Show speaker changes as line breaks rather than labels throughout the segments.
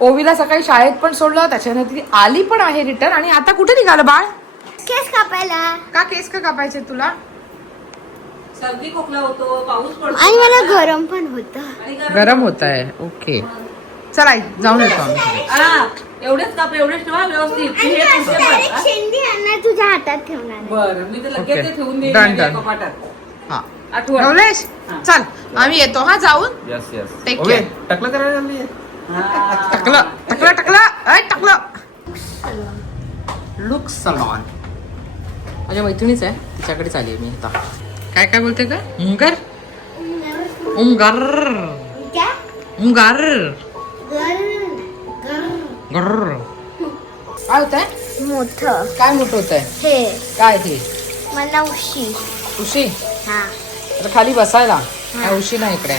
ओवीला सकाळी शाळेत पण सोडलं त्याच्यानंतर ती आली पण आहे रिटर्न आणि आता कुठे निघालं बाळ
केस कापायला
का केस का कापायचे तुला
सर्दी खोकला होतो पाऊस पडतो
आणि मला गरम पण होत
आणि गरम-
गरम होत आहे ओके चला आई, जाऊन येतो आम्ही
हा, एवढेच काप एवढेच ठेवा व्यवस्थित तू हे पुढचे बघ, हा?
शेंडी आणणार तुझ्या हातात ठेवणार आहे.
बरं मी तर लगेच. ते ठेवून देईन
Done,
माझ्या
done.
कपाटात
हा
आठवण
नवलेश
हा.
चल आम्ही येतो हा जाऊन
yes yes
Take
okay
care.
टकलं करायला चालली आहे.
टकलं टकलं टकलं. अय टकलं. लुक सलॉन माझ्या मैत्रिणीच आहे तिच्याकडे आली मी आता. काय काय बोलते का उंगर. उंगर.
क्या?
उंगर.
गर- गर-
गर काय होत आहे
मोठं.
काय मोठं होत आहे
हे.
काय ते
मला उशी.
उशी?
हा.
आता खाली बसायला. काय उशी नाही इकडे.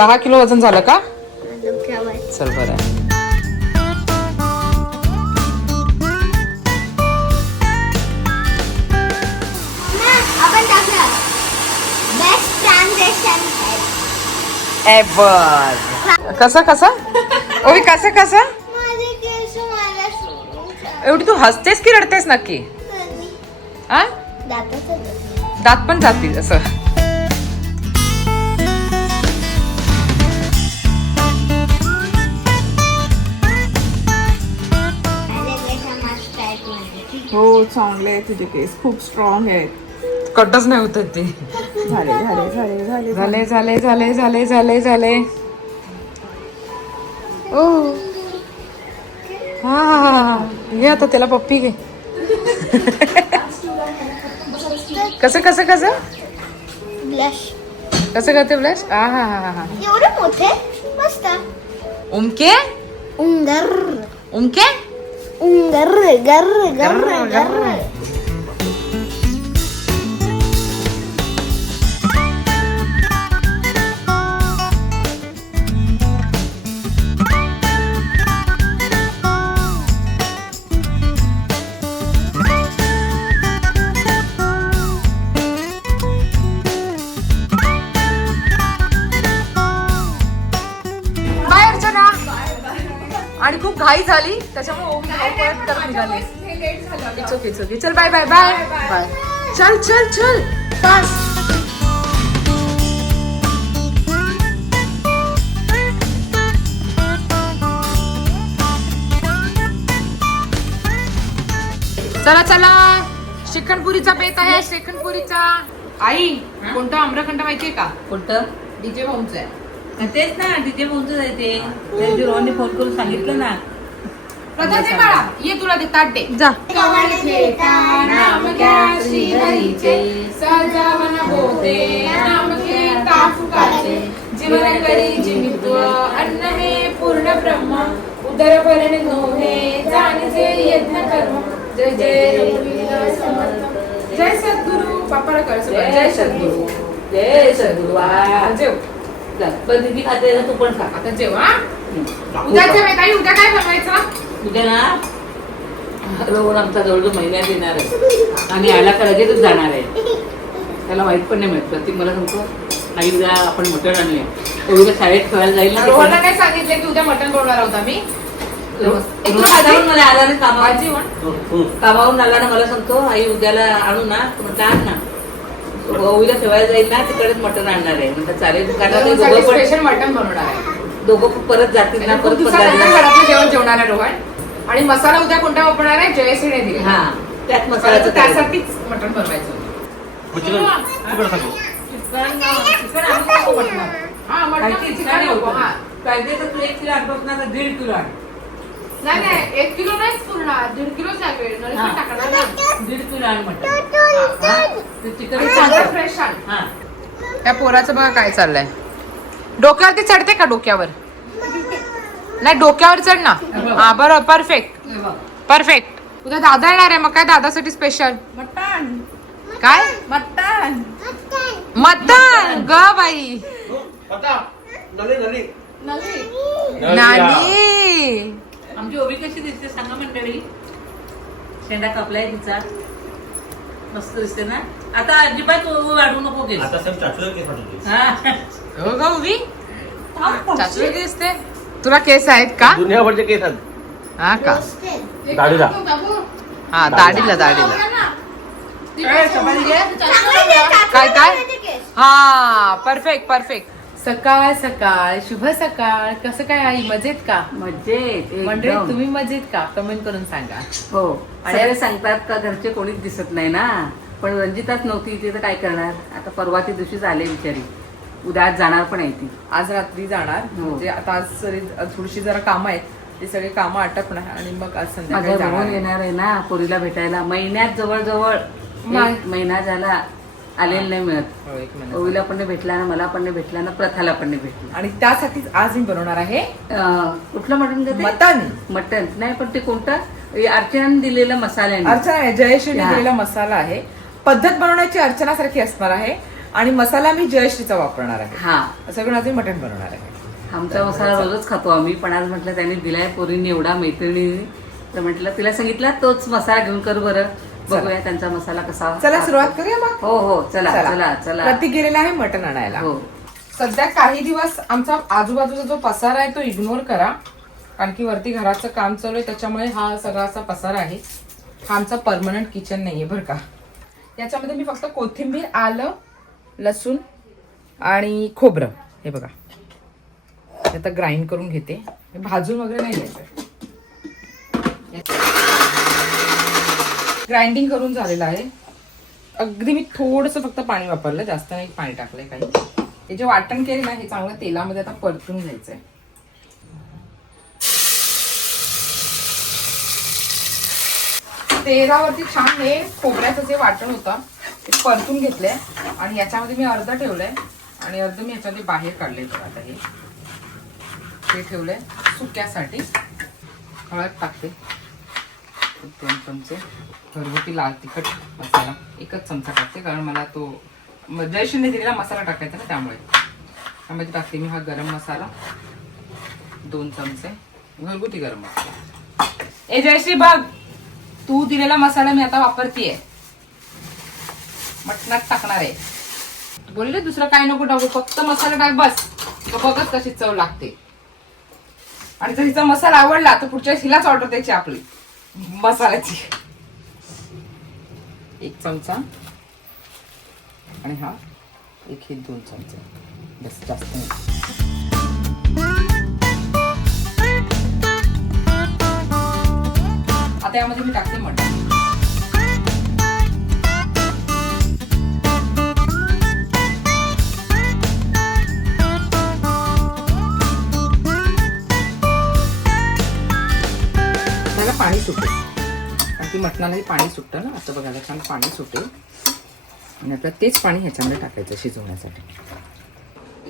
दहा किलो
वजन झालं का? चल बरं. आहे कसं कसं? ओवी कसं कसं? एवढी तू हसतेस की रडतेस नक्की?
हा
दात पण जातील असं.
हो चांगले आहे तुझे केस खूप स्ट्रॉंग आहेत.
कटच नाही होत ते.
झाले झाले झाले झाले.
झाले झाले झाले झाले झाले झाले. ओ. हा हा, हा, हा. घे आता त्याला पप्पी घे. कसं कसं कसं?
ब्लश
कसं करते ब्लश हा हा हा हा.
एवढे मोठे? मस्त.
उमके?
उंदर.
उमके? un garre, garre, garre, garre. घाई झाली त्याच्यामुळे ओवी करत निघाली. चल बाय बाय बाय बाय चल चल चल. पास चला चला. श्रीखंडपुरीचा बेत आहे श्रीखंडपुरीचा. आई कोणतं आम्रखंड माहितीये का?
कोणतं?
डीजे भाऊंचं आहे.
तेच ना तिथे पोहोचत आहे ते. रोहनने फोन करून सांगितलं ना.
प्रथा दे बाळा. ये तुला दे ताट दे. जा. नाम घ्या श्रीहरीचे. सजावन होते नाम घेता फुकाचे जीवन करी जीवित्व अन्न हे पूर्ण ब्रह्म. उदर भरण नोहे जाणीचे यज्ञ कर्म. जय जय रघुवीर समर्थ. जय सद्गुरु कर. जय सद्गुरु.
जय सद्गुरु. वा.
जेव.
पण दीदी ना तू पण खा.
आता जेव हा. उद्याच्या आई उद्या काय बनवायचं?
उद्या ना रोहन आमचा जवळजवळ महिन्यात येणार आहे. आणि यायला का लगेचच जाणार आहे. त्याला वाईट पण नाही माहीत. प्रतीक मला सांगतो आई उद्या आपण मटण आणले उद्या शाळेत खेळायला जाईल ना
रोहनला. काय सांगितले की उद्या मटण बनवणार आहोत आम्ही.
मला आला ना कामावर.
भाजी म्हण.
कामावरून आला ना मला सांगतो आई उद्याला आणू ना. म्हटलं आण ना. उद्या ठेवायला जाईल ना तिकडेच मटण आणणार आहे. म्हटलं चालेल. कारण ते दोघं पण
स्पेशल मटण बनवणार आहे.
दोघं परत जातील ना परत
जेवण जेवणार आहे रोहन. आणि मसाला उद्या कोणता वापरणार आहे? जयश्रीने दिले
हा त्यात
मसाला त्यासाठीच मटण बनवायचं. हा. हा.
दीड किलो
नाही नाही एक किलो नाहीच पूर्ण. दीड लागेल. टाकणार ना.
दीड किलो आण मटण. हा? ते चिकन चांगलं
फ्रेश आण.
हा.
त्या पोराचं बघा काय चाललंय. डोक्यावरती चढते का डोक्यावर? नाही डोक्यावर चढ ना. हा बरोबर परफेक्ट
हे.
परफेक्ट उद्या दादा येणार आहे मग काय दादासाठी स्पेशल
मटण.
काय?
मटण.
मतदान ग बाई. नानी
आमची ओबी कशी दिसते सांगा मंडळी. शेंडा कापलाय तिचा. मस्त दिसते ना. आता अजिबात वाढवू नको केस.
आता चाचू केस
हा.
हो उभी दिसते? तुला केस आहेत का?
दुनियाभरचे केस आहेत.
हा का?
दाढीला.
हा दाढीला दाढीला. काय काय? हा परफेक्ट परफेक्ट सकाळ सकाळ शुभ सकाळ. कसं काय आई मजेत का?
मजेत एकदम.
तुम्ही मजेत का? कमेंट करून सांगा.
हो. सगळे सांगतात का घरचे कोणीच दिसत नाही ना? पण रंजिताच नव्हती इथे तर काय करणार? आता परवा ती दिवशीच आले बिचारी. उद्या आज जाणार पण आहे ती.
आज रात्री जाणार.
हो.
म्हणजे आता आज सरी थोडीशी जरा कामं आहेत. ते सगळे कामं आटपणार आणि मग आज संध्याकाळी जाणार आहे.
येणार आहे ना पोरीला भेटायला. महिन्यात जवळजवळ एक महिना झाला आलेला नाही मिळत.
हो, एक.
ओवीला पण नाही भेटला ना मला पण नाही भेटला ना प्रथाला पण नाही भेटला.
आणि त्यासाठीच आज मी बनवणार आहे
अं, कुठलं मटण का ते?
मटन
मटण. नाही पण ते कोणतं? हे अर्चनाने दिलेलं मसाल्याने.
अर्चना आहे जयश्रीने
हा.
दिलेला मसाला आहे. पद्धत बनवण्याची अर्चनासारखी असणार आहे. आणि मसाला मी जयश्रीचा वापरणार आहे.
हा.
करून आज मी मटन बनवणार आहे.
आमचा मसाला रोजच खातो आम्ही पण आज म्हटलं त्यांनी दिलाय पोरींनी एवढा मैत्रिणी. तर म्हटलं तिला सांगितलं तोच मसाला घेऊन कर बरं. बघूया त्यांचा मसाला कसा
चला सुरुवात करूया मग?
हो हो चला चला. चला
प्रतीक गेलेला आहे मटन आणायला.
हो.
सध्या काही दिवस आमचा आजूबाजूचा जो पसारा आहे तो इग्नोर करा. कारण की वरती घराचं काम चालू आहे त्याच्यामुळे हा सगळा असा पसारा आहे. हा आमचा परमनंट किचन नाहीये बरं का. याच्यामध्ये मी फक्त कोथिंबीर आलं लसूण आणि खोबरं. हे बघा. हे आता ग्राइंड करून घेते. भाजून वगैरे नाही घ्यायचं. ग्राइंडिंग करून झालेलं आहे. अगदी मी थोडंसं फक्त पाणी वापरलं. जास्त नाही पाणी टाकलंय काही. हे जे वाटण केले ना हे चांगलं तेलामध्ये आता परतून घ्यायचंय. तेलावरती छान हे खोबऱ्याचं जे वाटण होतं ते परतून घेतलंय आणि याच्यामध्ये मी अर्ध ठेवलंय आणि अर्ध मी याच्यामध्ये बाहेर काढले बघा आता हे. ते ठेवलंय सुक्यासाठी. हळद टाकते. दोन चमचे. घरगुती लाल तिखट मसाला. एकच चमचा टाकते कारण मला तो म- दिलेला मसाला टाकायचा ना त्यामुळे. त्यामध्ये टाकते मी हा गरम मसाला. दोन चमचे. घरगुती गरम मसाला. ए जयश्री बघ. तू दिलेला मसाला मी आता वापरतीये. मटणात टाकणार आहे. बोलले दुसरं काय नको टाकू फक्त मसाला टाक बस. बघत कशी चव लागते. आणि जर हिचा मसाला आवडला तर पुढच्या हिलाच ऑर्डर द्यायची आपली. मसाल्याची. एक चमचा. आणि हा एक हे दोन चमचे. बस जास्त नाही. आता यामध्ये मी टाकते मटण. पाणी सुटेल. कारण की मटणालाही पाणी सुटतं ना. असं बघायला छान पाणी सुटेल. आणि आता तेच पाणी ह्याच्यामध्ये टाकायचं शिजवण्यासाठी.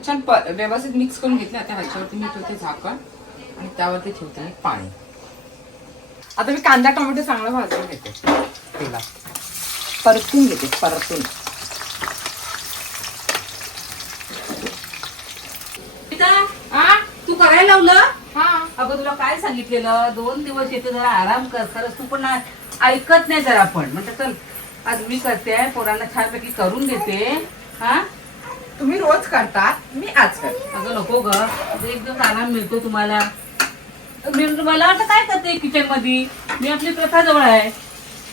छान प व्यवस्थित मिक्स करून घेतलं. आता ह्याच्यावरती मी ठेवते झाकण. आणि त्यावरती ठेवते मी पाणी. आता मी कांदा टोमॅटो चांगला भाजून घेते. तेलात. परतून घेते परतून
हा तू करायला लावलं
हा
अगं तुला काय सांगितलेलं दोन दिवस येते जरा आराम कर खरंच तू पण ऐकत नाही जरा पण. म्हणते चल आज मी करते पोरांना छानपैकी करून देते. हा?
तुम्ही रोज करतात मी आज करते.
अगं नको ग. एक दिवस आराम मिळतो तुम्हाला. मी मला आता काय करते किचनमध्ये मी आपली प्रथा जवळ आहे.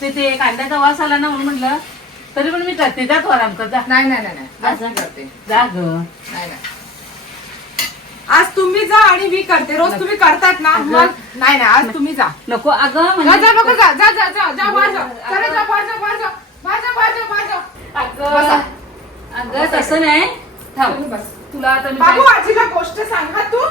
ते ते कांद्याचा वास आला ना म्हणून म्हटलं तरी पण मी करते. जा तू आराम कर जा.
नाही नाही नाही नाही. आज करते.
जा ग.
नाही नाही. आज तुम्ही जा आणि मी करते. रोज तुम्ही करतात ना मग नाही नाही आज तुम्ही जा.
नको अगं
जा
म्हणजे
जा नको जा जा जा जा जा बाहेर जा. चला जा बाहेर जा बाहेर जा. बाहेर जा बाहेर जा बाहेर जा.
अगं अगं तसं नाही. थांब.
तुम्ही बस.
तुला आता मी
बाबू
काय-
आजीला गोष्ट सांगा. तू?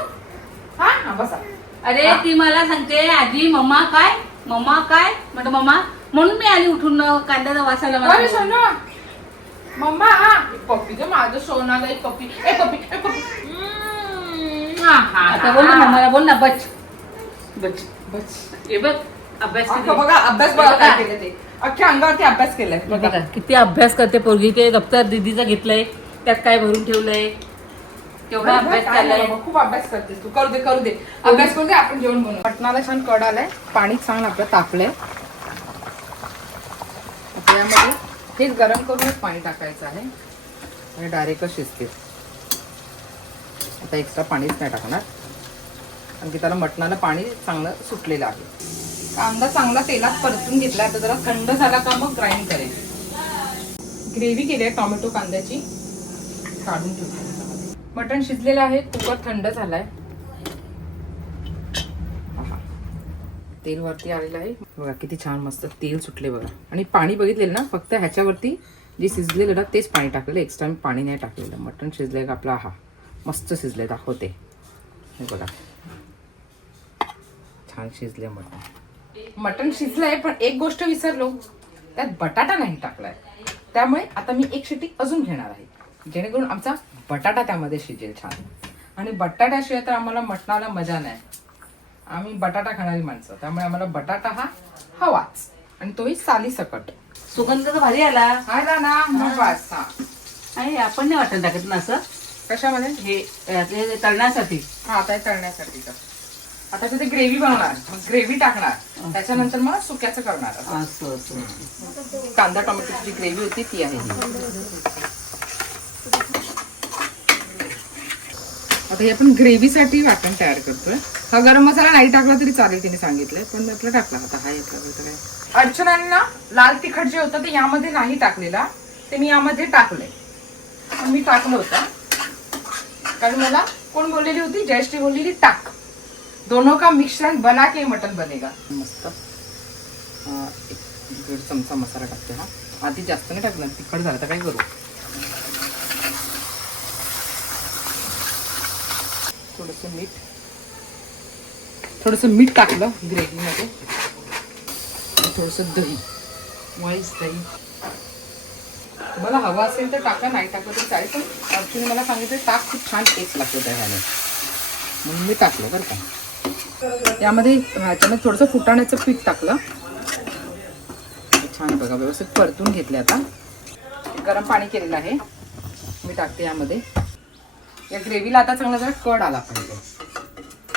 हा? हा बसा.
अरे ती मला सांगते आजी मम्मा काय? मम्मा काय? म्हटलं मम्मा म्हणून मी आली उठून कांद्याचा वासाला
अरे
मला.
सोनू. मम्मा हा. पप्पी ग माझं सोनाला एक पप्पी. ए पप्पी ए पप्पी. हा, हा,
आता
हा,
बोल ना. मम्माला बोल ना बच. बच
बस.
हे बघ अभ्यास
अख्खं बघा अभ्यास
हे
बघा
बघा.
काय केलं ते. अख्ख्या अंगावरती अभ्यास केलाय.
बघा, किती अभ्यास करते पोरगी ते दप्तर दीदीचं घेतलंय त्यात काय भरून ठेवलंय? केवढा अभ्यास
काय नाही
केलाय.
बाबा, खूप अभ्यास करतेस तू. करू दे करू दे. अभ्यास करू दे आपण जेवण बनवू. मटणाला छान कड आलाय. पाणी छान आपलं तापलंय. यामध्ये हेच गरम करूनच पाणी टाकायचं आहे. आणि डायरेक्टच शिजते. आता एक्स्ट्रा पाणीच नाही टाकणार. कारण की त्याला मटणाला पाणी चांगलं सुटलेलं आहे. कांदा चांगला तेलात परतून घेतला आता जरा थंड झाला का मग ग्राइंड करेल. ग्रेव्ही केली आहे टोमॅटो कांद्याची. काढून ठेवली मटण शिजलेलं आहे कुकर थंड झालाय. आहे तेल वरती आलेलं आहे. बघा किती छान मस्त तेल सुटले बघा. आणि पाणी बघितलेलं ना फक्त ह्याच्यावरती जे शिजलेलं ना तेच पाणी टाकलेलं. एक्स्ट्रा मी पाणी नाही टाकलेलं. मटण शिजलेलं का आपला हा. मस्त शिजले दाखवते हे बघा. छान शिजले मटण. मटण शिजलंय पण एक गोष्ट विसरलो. त्यात बटाटा नाही टाकलाय. त्यामुळे आता मी एक शिटी अजून घेणार आहे. जेणेकरून आमचा बटाटा त्यामध्ये शिजेल छान. आणि बटाट्याशिवाय तर आम्हाला मटणाला मजा नाही. आम्ही बटाटा खाणारी माणसं. त्यामुळे आम्हाला बटाटा हा हवाच. आणि तोही साली सकट.
सुगंध तर भारी आला.
आला ना हा.
आणि आपण नाही वाटत टाकत ना असं?
कशामध्ये?
हे हे तळण्यासाठी.
हा आता हे तळण्यासाठी तर. आता तिथे ग्रेव्ही बनवणार. ग्रेव्ही टाकणार. त्याच्यानंतर मग सुक्याचं करणार कांदा टोमॅटोची जी ग्रेव्ही होती ती आहे. आता हे आपण ग्रेव्हीसाठी वाटण तयार करतोय. हा गरम मसाला नाही टाकला तरी चालेल तिने सांगितलंय. पण आपला टाकला आता. हा काय? अर्चनाने लाल तिखट जे होतं ते यामध्ये नाही टाकलेला. ते मी यामध्ये टाकलंय. मी टाकलं होतं. कारण मला कोण बोललेली होती? जयश्री बोललेली टाक. दोनों का मिश्रण बना के मटन बनेगा. मस्त. एक दीड चमचा मसाला टाकते हा. आधी जास्त नाही टाकणार तिखट झालं तर काय करू? थोडस मीठ. थोडस मीठ टाकलं ग्रेव्हीमध्ये. थोडंसं थोडस दही. वाईस दही. तुम्हाला हवा असेल तर टाका नाही टाकलं तरी चालेल. पण ॲक्च्युली मला सांगितलं ताक खूप छान टेस्ट लागतो त्याच्याने म्हणून मी टाकलं बरं का. त्यामध्ये ह्याच्यामध्ये थोडंसं फुटाण्याचं पीठ टाकलं. छान बघा व्यवस्थित परतून घेतले आता. गरम पाणी केलेलं आहे. मी टाकते यामध्ये. या ग्रेव्हीला आता चांगला जरा कड आला पाहिजे.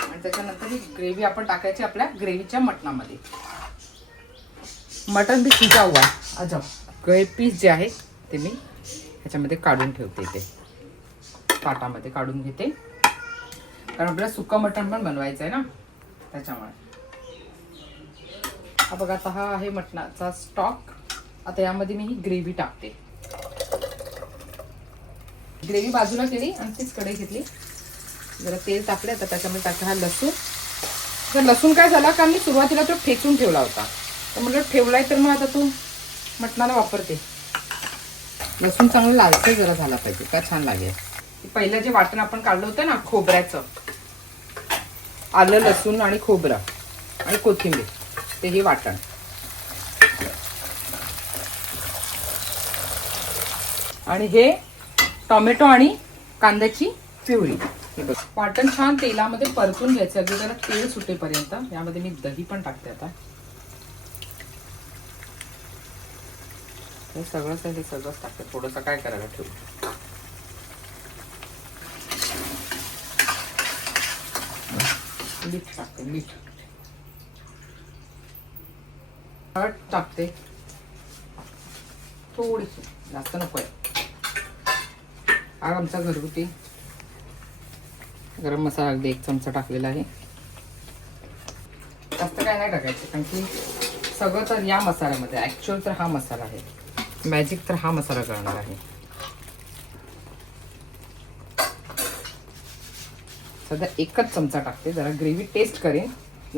आणि त्याच्यानंतर ही ग्रेव्ही आपण टाकायची आपल्या ग्रेव्हीच्या मटणामध्ये. मटण बी शिजा हुआ अजब. गळे पीस जे आहे ते मी ह्याच्यामध्ये काढून ठेवते ते. ताटामध्ये काढून घेते. कारण आपल्याला सुकं मटण पण बनवायचं आहे ना त्याच्यामुळे. हा बघा आता हा आहे मटणाचा स्टॉक आता यामध्ये मी ही ग्रेव्ही टाकते. ग्रेव्ही बाजूला केली आणि तीच कढई घेतली. जरा तेल टाकले आता त्याच्यामध्ये टाकला हा लसूण. तर लसूण काय झाला का मी सुरुवातीला तो ठेचून ठेवला होता. तर म्हटलं ठेवलाय तर मग आता तू मटणाला वापरते. लसूण चांगलं लालसर जरा झाला पाहिजे का छान लागेल. पहिलं जे वाटण आपण काढलं होतं ना खोबऱ्याचं आलं लसूण आणि खोबरं आणि कोथिंबीर ते हे वाटण. आणि हे टोमॅटो आणि कांद्याची प्युरी वाटण छान तेलामध्ये परतून घ्यायचं अगदी त्याला तेल सुटेपर्यंत. यामध्ये मी दही पण टाकते आता. हे सगळंच आहे हे सगळंच टाकते थोडंसं काय करायला ठेवू. मीठ टाकते मीठ. हळद टाकते. थोडीशी. जास्त नको आहे हा आमचा घरगुती गरम मसाला अगदी एक चमचा टाकलेला आहे. जास्त काय नाही टाकायचं कारण की सगळं तर या मसाल्यामध्ये ॲक्च्युअल तर हा मसाला आहे. मॅजिक तर हा मसाला करणार आहे. सध्या एकच चमचा टाकते जरा ग्रेव्ही टेस्ट करेन.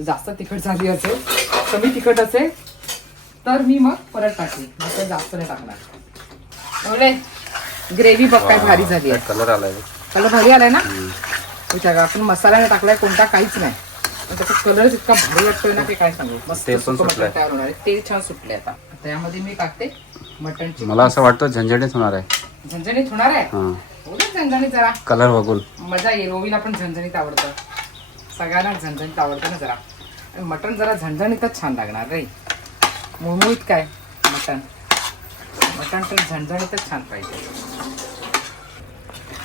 जास्त तिखट झाली असेल कमी तिखट असेल तर मी मग परत टाकेन नाहीतर जास्त नाही टाकणार. एवढे ग्रेव्ही बघ काय भारी झाली आहे.
कलर आलाय
कलर भारी आलाय ना? विचार आपण मसाला नाही टाकलाय कोणता काहीच नाही. पण त्याचा कलर इतका भारी वाटतोय ना की काय सांगू. मस्त. तयार होणार आहे. तेल छान सुटले आता. आता यामध्ये मी टाकते मटणची
मला असं वाटतं झंझणीत होणार आहे.
झणझणीत होणार आहे?
हां.
हो ना झणझणीत जरा.
कलर बघून.
मजा येईल. ओवीला पण झणझणीत आवडतं. सगळ्यांना झणझणीत आवडतं ना जरा. आणि मटण जरा झणझणीतच छान लागणार रे. मुळमुळीत काय? मटण मटण तर झणझणीतच छान पाहिजे.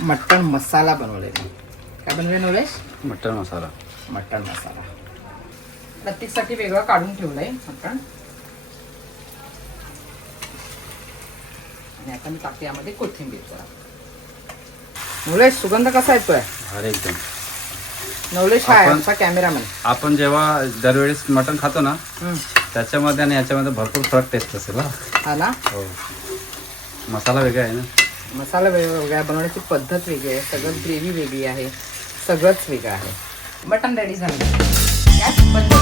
मटण मसाला बनवलेला काय बनवले नवलेश
मटन मसाला.
मटण मसाला. प्रत्येकसाठी वेगळं काढून ठेवलंय मटण आणि आता मी टाकते यामध्ये कोथिंबीर जरा. नवलेश सुगंध कसा येतोय?
अरे एकदम.
नवलेश हा आहे
आपण-
आमचा कॅमेरामॅन
आपण जेव्हा दरवेळेस मटण खातो ना त्याच्यामध्ये आणि याच्यामध्ये भरपूर फरक टेस्ट असेल हा
हा ना?
हो. मसाला वेगळा आहे ना?
मसाला वेगवेगळा बनवण्याची पद्धत वेगळी आहे सगळं ग्रेव्ही वेगळी आहे सगळंच वेगळं आहे. मटण रेडी झालं. गॅस बंद